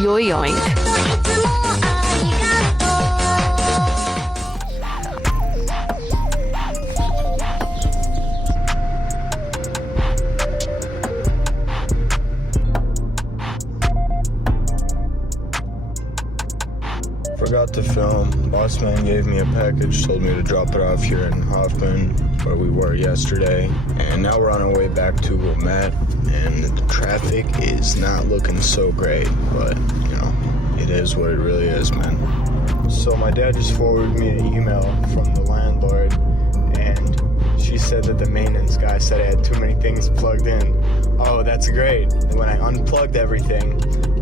Yoink. Forgot to film. Boss man gave me a package, told me to drop it off here in Hoffman, where we were yesterday. And now we're on our way back to Wilmette, and the traffic is not looking so great, but you know, it is what it really is, man. So my dad just forwarded me an email from the landlord, and she said that the maintenance guy said I had too many things plugged in. Oh, that's great. When I unplugged everything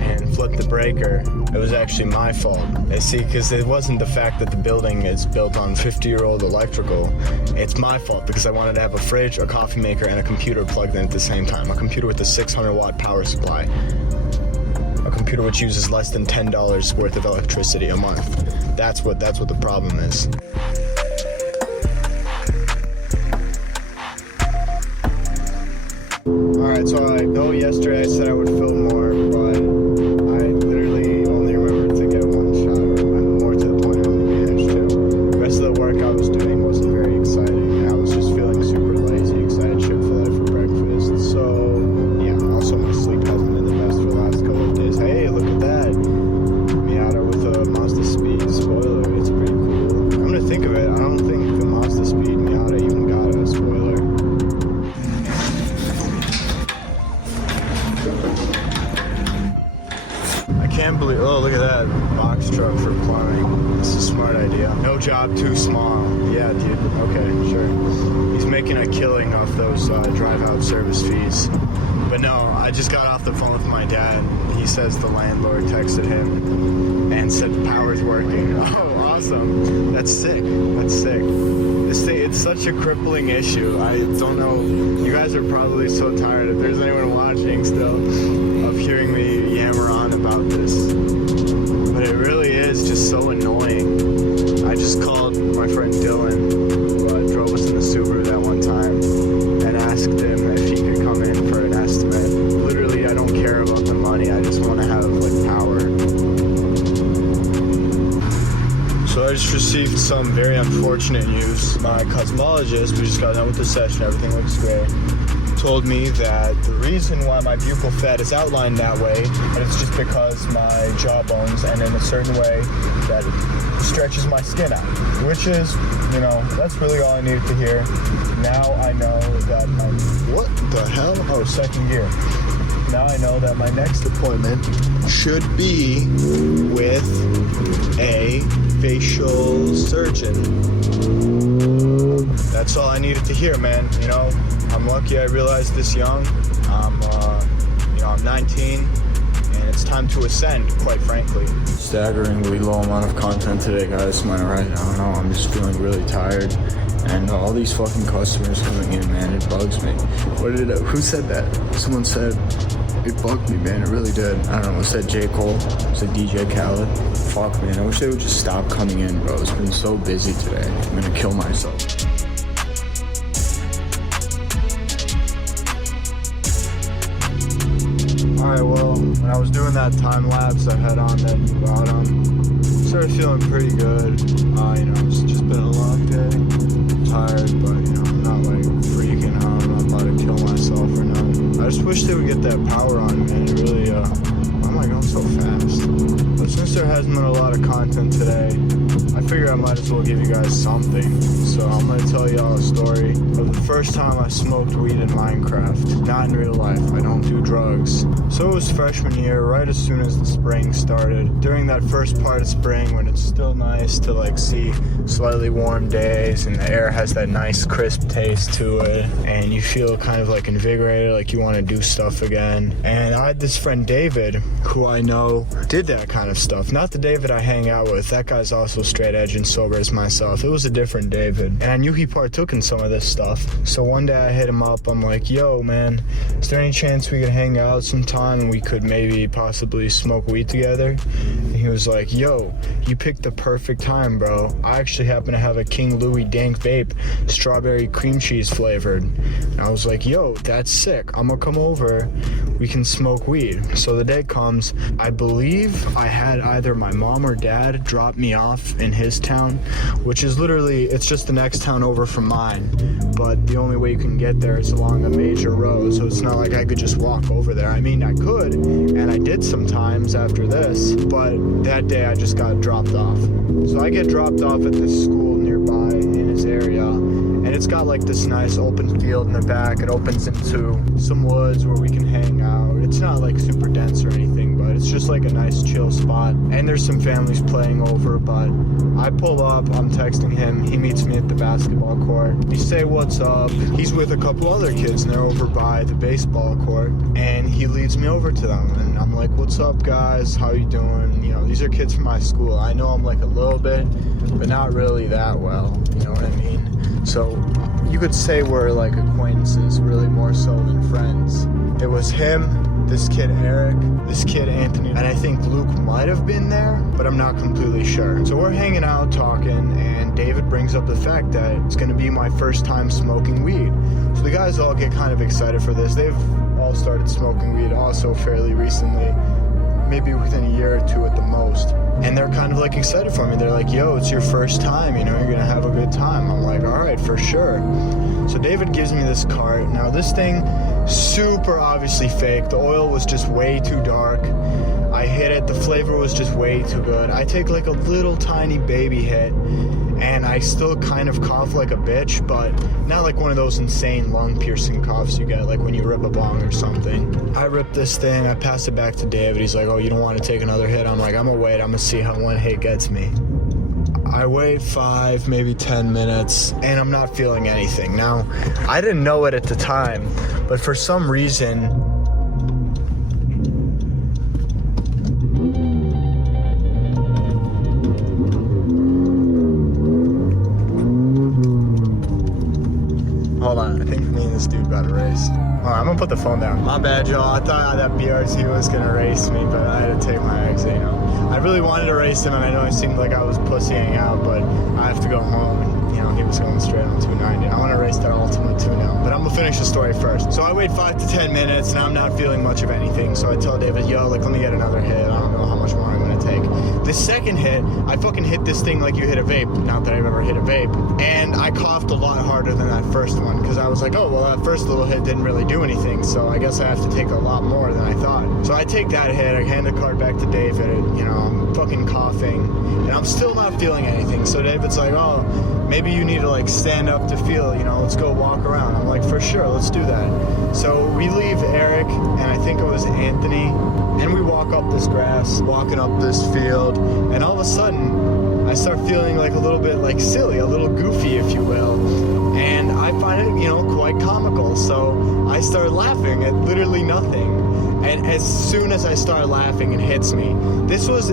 and flipped the breaker, it was actually my fault. See, because it wasn't the fact that the building is built on 50-year-old electrical. It's my fault because I wanted to have a fridge, a coffee maker, and a computer plugged in at the same time. A computer with a 600-watt power supply. A computer which uses less than $10 worth of electricity a month. That's what the problem is. Alright, so I know yesterday I said I would film more, but I literally only remembered to get one shot, and more to the point, I only managed two. The rest of the work I was doing wasn't very exciting, and I was just feeling super lazy because I had Chick-fil-A for breakfast. So, yeah, also my sleep hasn't been the best for the last couple of days. Hey, look at that. Miata with a Mazda Speed spoiler. It's pretty cool. I'm gonna think of it. I don't think the Mazda Speed Miata even got a spoiler. Can't believe, oh look at that box truck for plumbing. This is a smart idea. No job too small. Yeah, dude. Okay, sure. He's making a killing off those drive out service fees. But no, I just got off the phone with my dad. He says the landlord texted him and said power's working. Oh, awesome. That's sick. That's sick. This thing, it's such a crippling issue. I don't know. You guys are probably so tired, if there's anyone watching still, of hearing me yammer on about this. But it really is just so annoying. I just called my friend Dylan, who drove us in the Subaru that one time, and asked him if he could come in for an estimate. Literally, I don't care about the money. I just want to have, like, power. So I just received some very unfortunate news. My cosmetologist, we just got done with the session, everything looks great, told me that the reason why my buccal fat is outlined that way, and it's just because my jawbones and in a certain way that it stretches my skin out, which is, you know, that's really all I needed to hear. Now I know that what the hell? Oh, second gear. Now I know that my next appointment should be with a facial surgeon. That's all I needed to hear, man. You know, I'm lucky I realized this young. I'm 19, and it's time to ascend, quite frankly. Staggeringly low amount of content today, guys. Am I right? I don't know. I'm just feeling really tired. And all these fucking customers coming in, man, it bugs me. Who said that? Someone said, it bugged me, man, it really did. I don't know, was that J. Cole? Was it DJ Khaled? Fuck, man, I wish they would just stop coming in, bro. It's been so busy today. I'm gonna kill myself. Alright, well, when I was doing that time lapse, I had on that new bottom. Started feeling pretty good. It's just been a long day. I'm tired, but, I'm not like freaking out. I'm not about to kill myself or nothing. I just wish they would get that power on, man. It really, why am I going so fast? But since there hasn't been a lot of content today, I figure I might as well give you guys something. So I'm gonna tell y'all a story of the first time I smoked weed in Minecraft. Not in real life, I don't do drugs. So it was freshman year, right as soon as the spring started. During that first part of spring when it's still nice to like see slightly warm days and the air has that nice crisp taste to it and you feel kind of like invigorated, like you want to do stuff again. And I had this friend David who I know did that kind of stuff. Not the David I hang out with, that guy's also straight straight edge and sober as myself. It was a different David, and I knew he partook in some of this stuff. So one day I hit him up. I'm like, yo, man, is there any chance we could hang out sometime and we could maybe possibly smoke weed together? And he was like, yo, you picked the perfect time, bro. I actually happen to have a King Louis dank vape, strawberry cream cheese flavored. And I was like, yo, that's sick. I'm gonna come over. We can smoke weed. So the day comes. I believe I had either my mom or dad drop me off in his town, which is literally, it's just the next town over from mine. But the only way you can get there is along a major road, so it's not like I could just walk over there. I mean, I could, and I did sometimes after this, but that day I just got dropped off. So I get dropped off at this school nearby in his area, and it's got like this nice open field in the back. It opens into some woods where we can hang out. It's not like super dense or anything, but it's just like a nice chill spot. And there's some families playing over, but I pull up, I'm texting him, he meets me at the basketball court. We say what's up. He's with a couple other kids and they're over by the baseball court, and he leads me over to them, and I'm like, what's up guys, how you doing? You know, these are kids from my school. I know I'm like a little bit, but not really that well, you know what I mean? So you could say we're like acquaintances, really more so than friends. It was him, this kid Eric, this kid Anthony, and I think Luke might have been there, but I'm not completely sure. So we're hanging out talking, and David brings up the fact that it's gonna be my first time smoking weed. So the guys all get kind of excited for this. They've all started smoking weed also fairly recently, maybe within a year or two at the most. And they're kind of like excited for me. They're like, yo, it's your first time, you know, you're gonna have a good time. I'm like, all right, for sure. So David gives me this cart. Now this thing, super obviously fake. The oil was just way too dark. I hit it, the flavor was just way too good. I take like a little tiny baby hit, and I still kind of cough like a bitch, but not like one of those insane lung piercing coughs you get like when you rip a bong or something. I rip this thing, I pass it back to David. He's like, oh, you don't want to take another hit? I'm like, I'm gonna wait, I'm gonna see how one hit gets me. I wait 5, maybe 10 minutes, and I'm not feeling anything. Now, I didn't know it at the time, but for some reason, hold on, I think me and this dude got erased. Alright, I'm gonna put the phone down. My bad, y'all. I thought that BRT was gonna race me, but I had to take my exit, you know. I really wanted to race him, and I know it seemed like I was pussying out, but I have to go home, and, you know, he was going straight on 290. I want to race that Ultima 2 now, but I'm gonna finish the story first. So I wait 5 to 10 minutes, and I'm not feeling much of anything, so I tell David, yo, like, let me get another hit. I don't know how much more I'm gonna take. The second hit, I fucking hit this thing like you hit a vape. Not that I've ever hit a vape. And I coughed a lot harder than that first one, because I was like, oh, well, that first little hit didn't really do anything, so I guess I have to take a lot more than I thought. So I take that hit, I hand the card back to David, you know, I'm fucking coughing, and I'm still not feeling anything. So David's like, oh, maybe you need to like stand up to feel, you know, let's go walk around. I'm like, for sure, let's do that. So we leave Eric, and I think it was Anthony, and we walk up this grass, walking up this field, and all of a sudden, I start feeling like a little bit like silly, a little goofy, if you will. And I find it, you know, quite comical. So I start laughing at literally nothing. And as soon as I start laughing, it hits me. This was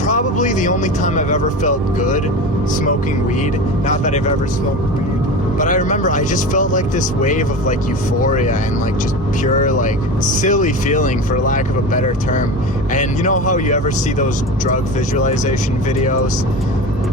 probably the only time I've ever felt good smoking weed. Not that I've ever smoked weed, but I remember I just felt like this wave of like euphoria and like just pure like silly feeling, for lack of a better term. And you know how you ever see those drug visualization videos?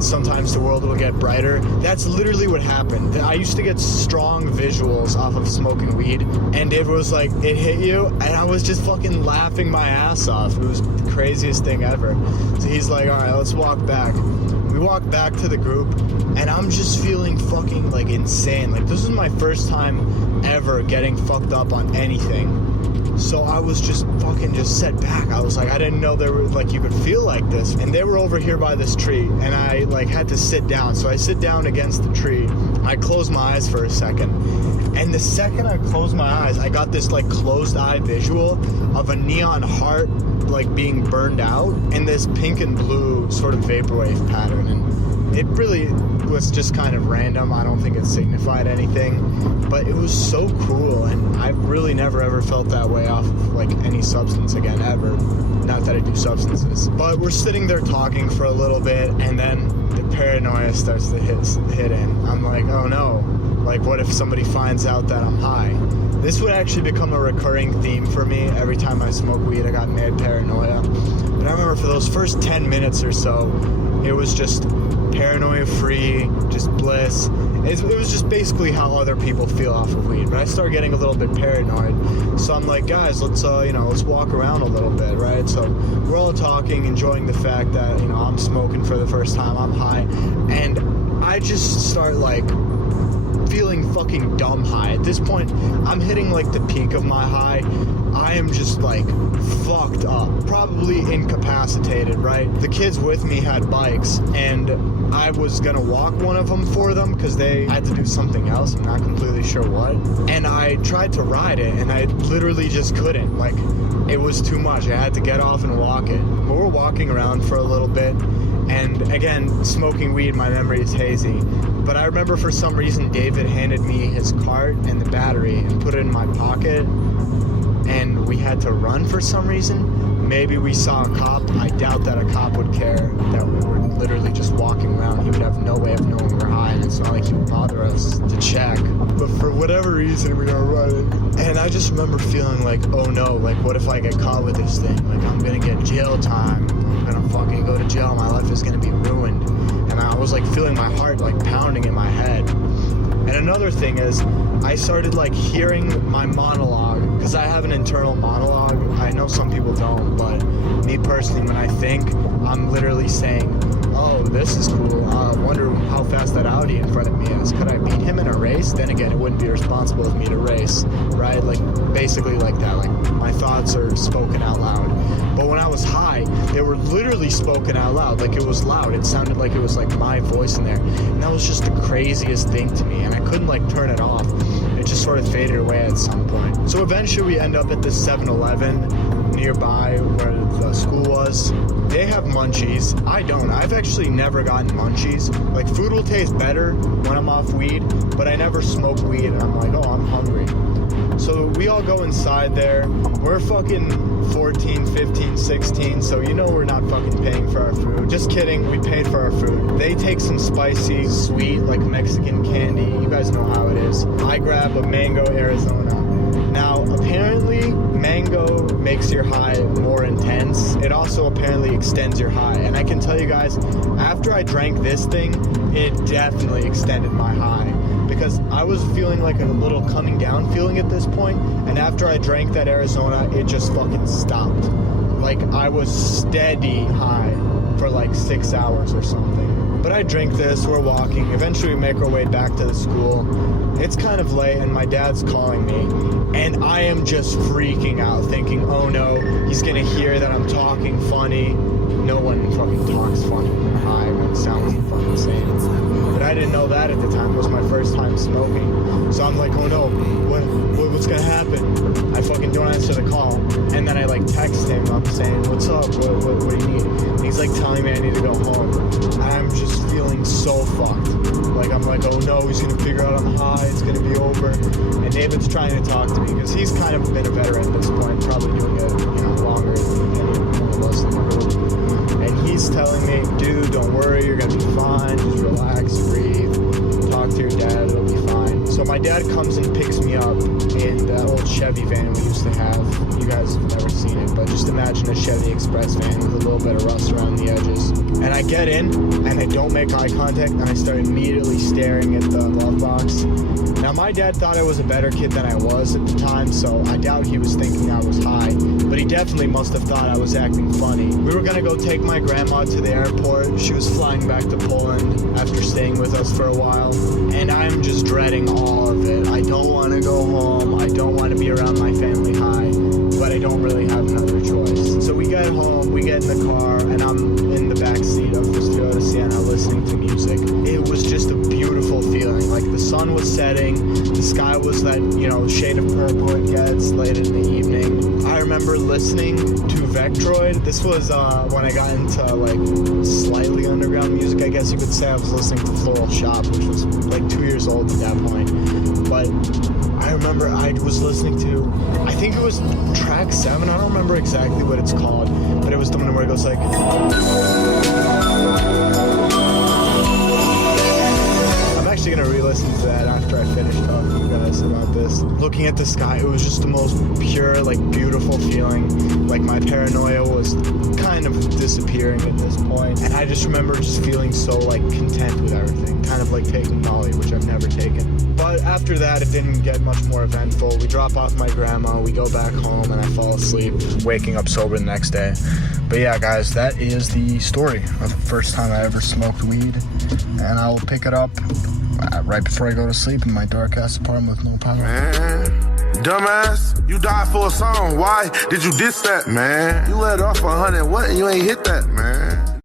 Sometimes the world will get brighter. That's literally what happened. I used to get strong visuals off of smoking weed, and it was like, it hit you, and I was just fucking laughing my ass off. It was the craziest thing ever. So he's like, all right, let's walk back. We walk back to the group, and I'm just feeling fucking like insane. Like, this is my first time ever getting fucked up on anything. So I was just fucking just set back. I was like, I didn't know there were like, you could feel like this. And they were over here by this tree, and I like had to sit down. So I sit down against the tree. I close my eyes for a second. And the second I closed my eyes, I got this like closed eye visual of a neon heart like being burned out in this pink and blue sort of vaporwave pattern. And it really was just kind of random. I don't think it signified anything, but it was so cool, and I've really never ever felt that way off of like any substance again, ever. Not that I do substances. But we're sitting there talking for a little bit, and then the paranoia starts to hit in. I'm like, oh no, like what if somebody finds out that I'm high? This would actually become a recurring theme for me. Every time I smoke weed, I got mad paranoia. But I remember for those first 10 minutes or so, it was just paranoia-free, just bliss. It was just basically how other people feel off of weed. But I started getting a little bit paranoid. So I'm like, guys, let's walk around a little bit, right? So we're all talking, enjoying the fact that, I'm smoking for the first time, I'm high. And I just start like feeling fucking dumb high. At this point, I'm hitting like the peak of my high. I am just like fucked up, probably incapacitated, right? The kids with me had bikes, and I was gonna walk one of them for them because they had to do something else. I'm not completely sure what. And I tried to ride it, and I literally just couldn't. Like, it was too much. I had to get off and walk it. But we're walking around for a little bit, and again, smoking weed, my memory is hazy. But I remember for some reason David handed me his cart and the battery and put it in my pocket, and we had to run for some reason. Maybe we saw a cop. I doubt that a cop would care that we were literally just walking around. He would have no way of knowing we're high, and it's not like he would bother us to check. But for whatever reason, we are running. And I just remember feeling like, oh no, like what if I get caught with this thing? Like I'm gonna get jail time. I'm gonna fucking go to jail. My life is gonna be ruined. And I was like feeling my heart like pounding in my head. And another thing is, I started like hearing my monologue, because I have an internal monologue. I know some people don't, but me personally, when I think, I'm literally saying, oh, this is cool. I wonder how fast that Audi in front of me is. Could I beat him in a race? Then again, it wouldn't be responsible of me to race, right? Like, basically like that. Like, my thoughts are spoken out loud. But when I was high, they were literally spoken out loud. Like, it was loud. It sounded like it was like my voice in there. And that was just the craziest thing to me. And I couldn't like turn it off. It just sort of faded away at some point. So eventually we end up at this 7-Eleven nearby where the school was. They have munchies. I don't. I've actually never gotten munchies. Like, food will taste better when I'm off weed, but I never smoke weed, and I'm like, oh, I'm hungry. So we all go inside there. We're fucking 14, 15, 16, so we're not fucking paying for our food. Just kidding, we paid for our food. They take some spicy, sweet, like Mexican candy. You guys know how it is. I grab a mango Arizona. Now, apparently, mango makes your high more intense. It also apparently extends your high. And I can tell you guys, after I drank this thing, it definitely extended my high. Because I was feeling like a little coming down feeling at this point, and after I drank that Arizona, it just fucking stopped. Like, I was steady high for like 6 hours or something. But I drink this, we're walking, eventually we make our way back to the school. It's kind of late, and my dad's calling me, and I am just freaking out, thinking, oh no, he's gonna hear that I'm talking funny. No one fucking talks funny when they're high, when it sounds fucking insane. But I didn't know that at the time. It was my first time smoking. So I'm like, oh no, what's gonna happen? I fucking don't answer the call. And then I like text him up saying, what's up? What do you need? And he's like telling me I need to go home. And I'm just feeling so fucked. Like, I'm like, oh no, he's gonna figure out I'm high, it's gonna be over. And David's trying to talk to me because he's kind of been a veteran at this point, probably doing it, longer than anyone of us in the group. And he's telling me, dude, don't worry, you're gonna be fine, just relax, breathe, talk to your dad, it'll be fine. So my dad comes and picks me up in the old Chevy van we used to have. You guys have never seen it, but just imagine a Chevy Express van with a little bit of rust around the edges. And I get in, and I don't make eye contact, and I start immediately staring at the glove box. Now, my dad thought I was a better kid than I was at the time, so I doubt he was thinking I was high, but he definitely must have thought I was acting funny. We were gonna go take my grandma to the airport. She was flying back to Poland after staying with us for a while, and I'm just dreading all of it. I don't want to go home. I don't want to be around my family high, but I don't really have another choice. So we get home, we get in the car, and I'm in the back seat of this Toyota Sienna listening to music. It was just a beautiful feeling. Like the sun was setting, the sky was that, you know, shade of purple it gets late in the evening. I remember listening to Vectroid. This was when I got into like slightly underground music, I guess you could say. I was listening to Floral Shop, which was like 2 years old at that point. But I remember I was listening to, I think it was track 7. I don't remember exactly what it's called, but it was the one where it goes like, I'm actually gonna re-listen to that after I finish talking to you guys about this. Looking at the sky, it was just the most pure, like beautiful feeling. Like my paranoia was kind of disappearing at this point, and I just remember just feeling so like content with everything, kind of like taking Molly, which I've never taken. But after that, it didn't get much more eventful. We drop off my grandma, we go back home, and I fall asleep, waking up sober the next day. But yeah, guys, that is the story of the first time I ever smoked weed, and I'll pick it up right before I go to sleep in my dark-ass apartment with no power. Man, dumbass, you died for a song. Why did you diss that, man? You let off 100, what? You ain't hit that, man.